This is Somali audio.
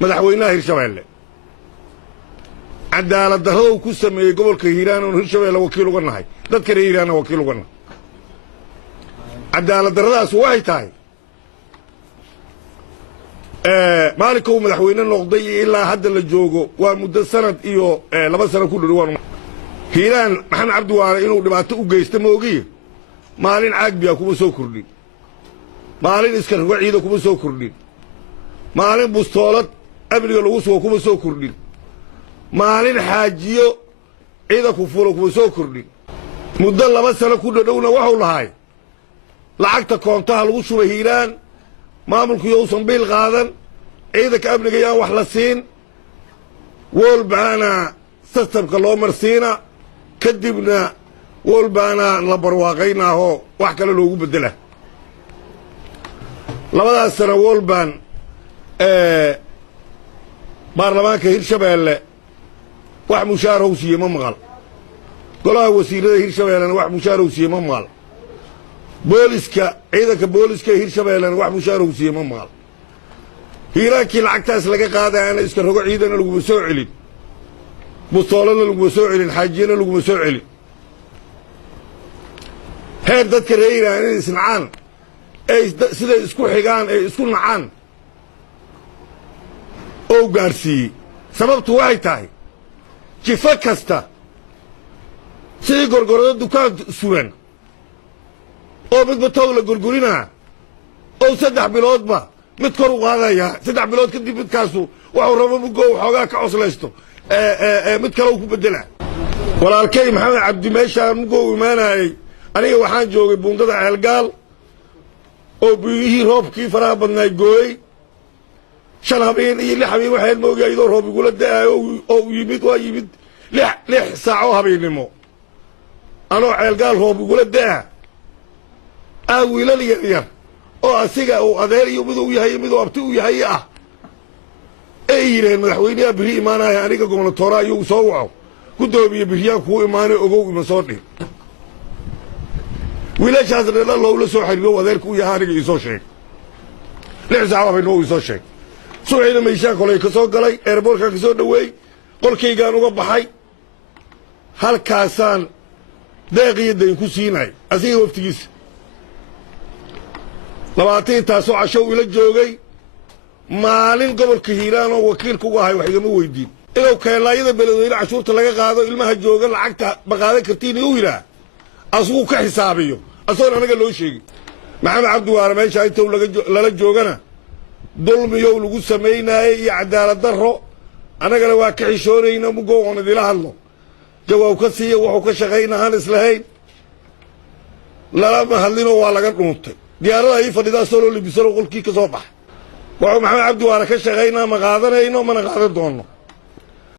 madaxweynaha Hirshabeelle cadaalad darro ku sameeyay gobolka Hiiraan oo Hirshabeelle wakiil uga nahay dadka reer Hiiraan wakiil uga nahay cadaalad darradaas waxay tahay maalinka uu madaxweyne noqday ilaa hadda la joogo waa muddo sanad iyo 2 sano ku dhawaan Hiiraan Maxamed Cabdi Waare inuu dhibaato u geystay moogiye maalin caagbiya kuma soo kordhin maalin iska ciida kuma soo kordhin maalin bustoolad amniga lagu soo kuma soo kordhin maalin xaajiyo ciida ku fulo kuma soo kordhin muddo 2 sano ku dhawna wuxuu lahaay lacagta koontaha lagu shubay Hiiraan maamulku uusan bil qaadan ciidanka amniga yaa wax la siin walbaana systemka loo marsiina kadibna walbaana la barwaaqaynaaho wax kale loogu bedela labadaas sano walbaan baarlamaanka Hirshabeelle wax mushaar uu siiyay ma maqal golaha wasiirada Hirshabeelle wax mushaar uu siiyay ma maqal booliska ciidanka booliska Hirshabeelle wax mushaar uu siiyay ma maqal hiiraankii lacagtaas laga qaadayna iska rogo ciidana lagu soo celin bustoolana lagu soo celin xaajiyana lagu soo celin heer dadka reer Hiiraan isnacaan ay sida isku xigaan ay isku nacaan oo gaarsiiyay sababtu waxay tahay jifa kasta sidii gorgorada dukaan suran oo midba toog la gurgurinaa oo 3 biloodba mid kor u qaadaya 3 bilood kadib midkaasu wuxuu rabo mugo xoogaa ka coslaysto mid kale ku bedela walaalkay Maxamed Cabdi meesha mugo imaanay aniga waxaan joogay buundada ceelgaal oo biyihii roobkii faraha badnay gooy shalabeen iyo 6 habeen waxay moogaydo roob igula daayo oo yimid waa yimid 6 saaco habeenimo anoo ceelgaal roob igula daa wiilal yar oo asiga oo adeer iyo mid uu yahay mid uu abti uu yahay ay yireen madaxweynaha biri imaanaya aniga gobernatoora ayuu soo waco ku doobiye biriyan ku imaanay ogow ima soo dhig wiilashaas la loo soo xiriyo adeerku yahay aniga isoo sheeg 6 saaco bay isoo sheeg suuxina meesha kale ka soo galay airportka ka soo dhaweey qolkaygaan uga baxay halkaasaan deeqiyadan ku siinay asiga waftigiisa 20 taasoo casho ila joogay maalin gobolka Hiiraan oo wakiilku u ahay wax igama weydiin inuu keenayada beledweyne cashuurta laga qaado ilmaha jooga lacagta baqaadan kartiin uu yiraahdo asugu ka xisaabiyo asoo anaga loo sheegay Maxamed Cabdi Waare meesha inta lala joogana dulmiyo lagu sameeyay iyo cadaalad darro anagana waa ka xishoonayna mugo oo idila hadlo jawaab ka siiyo wuxuu ka shaqeynaa islahayn lama hadlino waa laga dhuuntay diyaarada ay fadhidaa soo libiso qolkii ka soo bax wuxuu Maxamed Cabdi Waare ka shaqeynaa ma qaadanayno mana qaadan doono